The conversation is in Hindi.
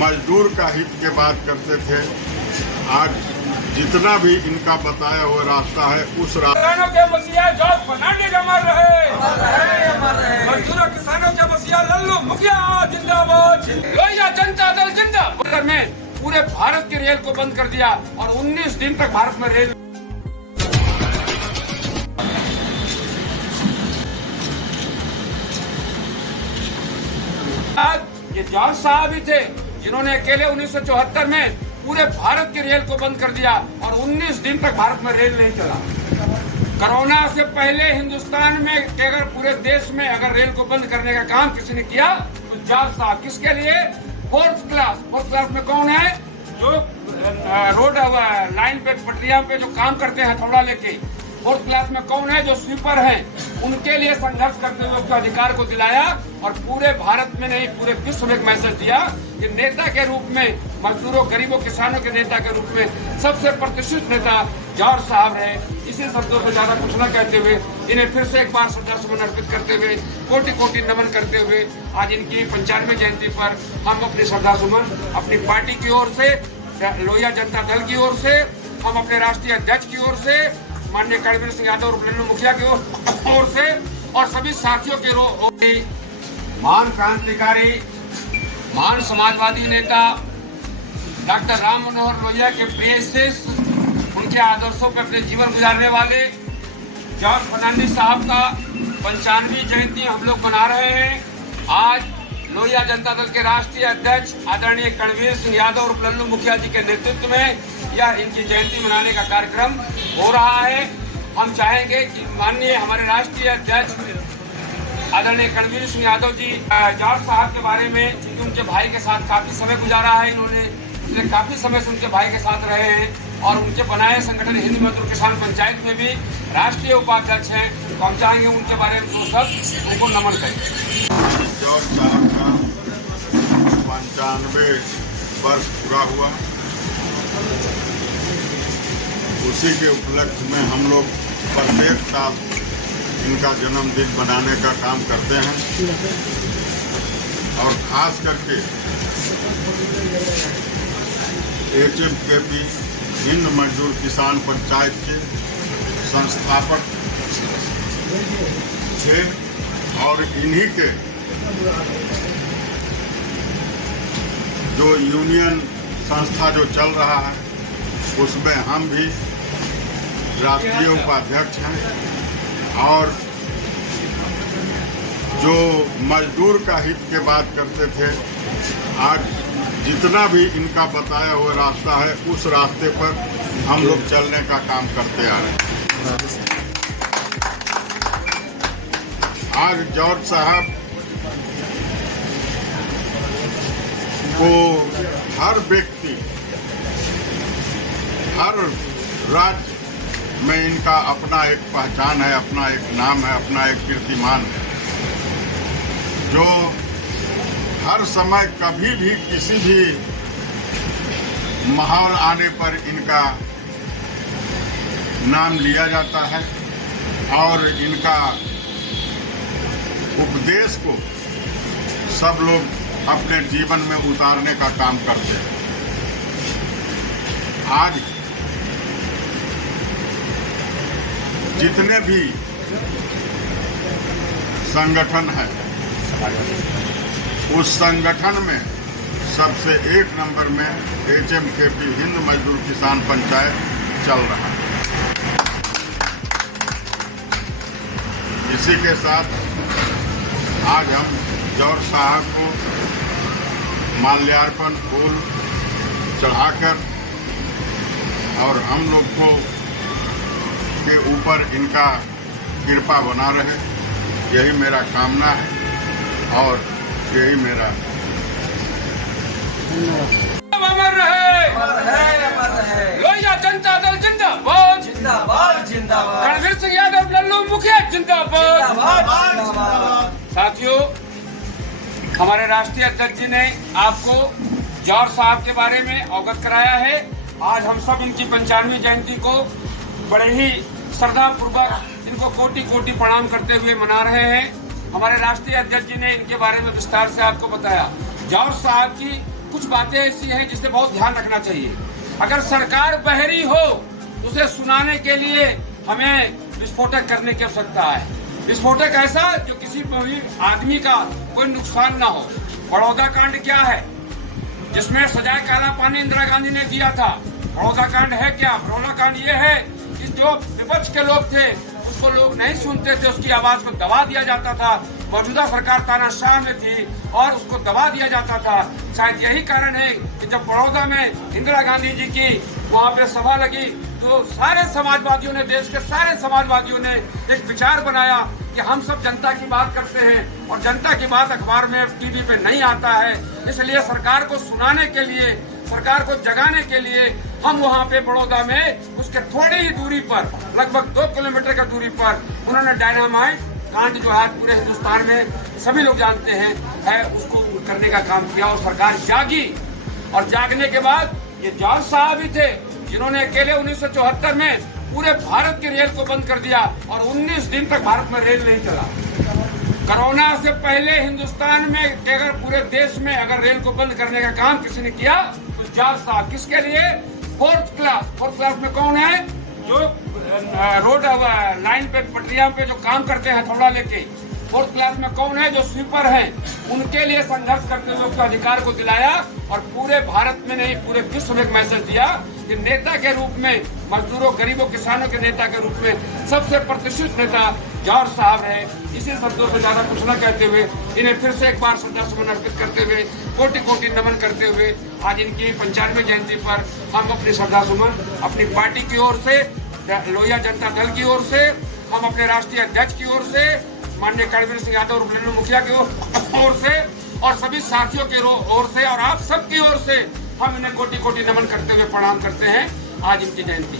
मजदूर का हित के बात करते थे। आज जितना भी इनका बताया हुआ रास्ता है उस किसानों के मसीहा जॉर्ज फर्नांडिस अमर रहे। मजदूरों किसानों के मसीहा लल्लू मुखिया जिंदाबाद। लोहिया जनता दल जिंदाबाद में पूरे भारत के रेल को बंद कर दिया और 19 दिन तक भारत में रेल ये जॉर्ज साहब ही थे जिन्होंने अकेले 1974 में पूरे भारत के रेल को बंद कर दिया और 19 दिन तक भारत में रेल नहीं चला। कोरोना से पहले हिंदुस्तान में अगर पूरे देश में अगर रेल को बंद करने का काम किसी ने किया तो जॉर्ज साहब। किसके लिए? फोर्थ क्लास में कौन है? जो रोड लाइन पे पटरिया पे जो काम करते हैं हथौड़ा लेके। फोर्थ क्लास में कौन है? जो स्वीपर हैं। उनके लिए संघर्ष करते हुए उसके अधिकार को दिलाया और पूरे भारत में नहीं पूरे विश्व में एक मैसेज दिया कि नेता के रूप में, मजदूरों गरीबों किसानों के नेता के रूप में सबसे प्रतिष्ठित नेता जॉर्ज साहब रहे। इसी शब्दों से ज्यादा कुछ न कहते हुए इन्हें फिर से एक बार श्रद्धासुमन अर्पित करते हुए कोटि कोटि नमन करते हुए आज इनकी 95वीं जयंती पर हम अपनी श्रद्धासुमन अपनी पार्टी की ओर से, लोहिया जनता दल की ओर से, हम अपने राष्ट्रीय अध्यक्ष की ओर से, माननीय रणवीर सिंह यादव और लल्लू मुखिया की ओर से और सभी साथियों के ओर महान क्रांतिकारी, महान समाजवादी नेता डॉक्टर राम मनोहर लोहिया के प्रिय शिष्य, उनके आदर्शों पर अपने जीवन गुजारने वाले जॉर्ज फर्नांडिस साहब का 95वीं जयंती हम लोग मना रहे हैं। आज लोहिया जनता दल के राष्ट्रीय अध्यक्ष आदरणीय रणवीर सिंह यादव और लल्लू मुखिया जी के नेतृत्व में यह इनकी जयंती मनाने का कार्यक्रम हो रहा है। हम चाहेंगे कि माननीय हमारे राष्ट्रीय अध्यक्ष आदरणीय रणवीर सिंह यादव जी जॉर्ज साहब के बारे में, क्योंकि उनके भाई के साथ काफी समय गुजारा है, इन्होंने काफी समय से उनके भाई के साथ रहे हैं और उनके बनाए संगठन हिंद मजदूर किसान पंचायत में भी राष्ट्रीय उपाध्यक्ष हैं। तो हम चाहेंगे उनके बारे में दो शब्द उनको नमन करें। जॉर्ज साहब का 95 वर्ष पूरा हुआ, उसी के उपलक्ष्य में हम लोग प्रत्येक साल इनका जन्मदिन मनाने का काम करते हैं और खास करके HMKP हिंद मजदूर किसान पंचायत के संस्थापक थे और इन्हीं के जो यूनियन संस्था जो चल रहा है उसमें हम भी राष्ट्रीय उपाध्यक्ष हैं और जो मजदूर का हित के बात करते थे, आज जितना भी इनका बताया हुआ रास्ता है उस रास्ते पर हम लोग चलने का काम करते आ रहे हैं। आज जॉर्ज साहब को हर व्यक्ति, हर राज्य में इनका अपना एक पहचान है, अपना एक नाम है, अपना एक कीर्तिमान है, जो हर समय कभी भी किसी भी माहौल आने पर इनका नाम लिया जाता है और इनका उपदेश को सब लोग अपने जीवन में उतारने का काम करते हैं। आज जितने भी संगठन है उस संगठन में सबसे एक नंबर में HMKP हिंद मजदूर किसान पंचायत चल रहा है। इसी के साथ आज हम जॉर्ज साहब को माल्यार्पण फूल चढ़ाकर और हम लोग को के ऊपर इनका कृपा बना रहे, यही मेरा कामना है और यही मेरा अमर रहे। लोहिया जनता दल जिंदाबाद जिंदाबाद जिंदाबाद। रणवीर सिंह यादव लल्लू मुखिया जिंदाबाद। साथियों, हमारे राष्ट्रीय अध्यक्ष जी ने आपको जॉर्ज साहब के बारे में अवगत कराया है। आज हम सब इनकी 95वीं जयंती को बड़े ही श्रद्धा पूर्वक इनको कोटि कोटि प्रणाम करते हुए मना रहे हैं। हमारे राष्ट्रीय अध्यक्ष जी ने इनके बारे में विस्तार से आपको बताया। जॉर्ज साहब की कुछ बातें ऐसी हैं जिसे बहुत ध्यान रखना चाहिए। अगर सरकार बहरी हो तो उसे सुनाने के लिए हमें विस्फोटक करने की आवश्यकता है। विस्फोटक ऐसा जो किसी भी आदमी का कोई नुकसान ना हो। बड़ौदा कांड क्या है, जिसमें सजाए काला पानी इंदिरा गांधी ने दिया था। बड़ौदा कांड है क्या? बड़ौदा कांड ये है कि जो विपक्ष के लोग थे उसको लोग नहीं सुनते थे, उसकी आवाज को दबा दिया जाता था। मौजूदा सरकार तानाशाह में थी और उसको दबा दिया जाता था। शायद यही कारण है कि जब बड़ौदा में इंदिरा गांधी जी की वहाँ पे सभा लगी तो सारे समाजवादियों ने, देश के सारे समाजवादियों ने एक विचार बनाया कि हम सब जनता की बात करते हैं और जनता की बात अखबार में, टीवी पे नहीं आता है। इसलिए सरकार को सुनाने के लिए, सरकार को जगाने के लिए हम वहाँ पे बड़ौदा में उसके थोड़ी ही दूरी पर, लगभग 2 किलोमीटर का दूरी पर उन्होंने डायनामाइट कांड जो है पूरे हिंदुस्तान में सभी लोग जानते हैं है, उसको करने का काम किया और सरकार जागी। और जागने के बाद ये जॉर्ज साहब ही थे जिन्होंने अकेले 1974 में पूरे भारत के रेल को बंद कर दिया और 19 दिन तक भारत में रेल नहीं चला। कोरोना से पहले हिंदुस्तान में, अगर पूरे देश में अगर रेल को बंद करने का काम किसी ने किया तो जॉर्ज साहब। किसके लिए? फोर्थ क्लास में कौन है? जो रोड लाइन पे, पटरिया पे जो काम करते हैं हथौड़ा लेके। फोर्थ क्लास में कौन है? जो स्वीपर हैं। उनके लिए संघर्ष करते हुए उसके अधिकार को दिलाया और पूरे भारत में नहीं पूरे विश्व में एक मैसेज दिया कि नेता के रूप में, मजदूरों, गरीबों, किसानों के नेता के रूप में सबसे प्रतिष्ठित नेता जॉर्ज साहब रहे। इसी शब्दों से ज्यादा कुछ न कहते हुए इन्हें फिर से एक बार श्रद्धासुमन अर्पित करते हुए, कोटि कोटि नमन करते हुए आज इनकी 95वीं जयंती पर हम अपनी श्रद्धासुमन अपनी पार्टी की ओर से, लोहिया जनता दल की ओर से, हम अपने राष्ट्रीय अध्यक्ष की ओर से, माननीय कड़वीर सिंह यादव और रेणु मुखिया की ओर से और सभी साथियों की ओर से और आप सबकी ओर से हम इन्हें कोटि कोटि नमन करते हुए प्रणाम करते हैं आज इनकी जयंती।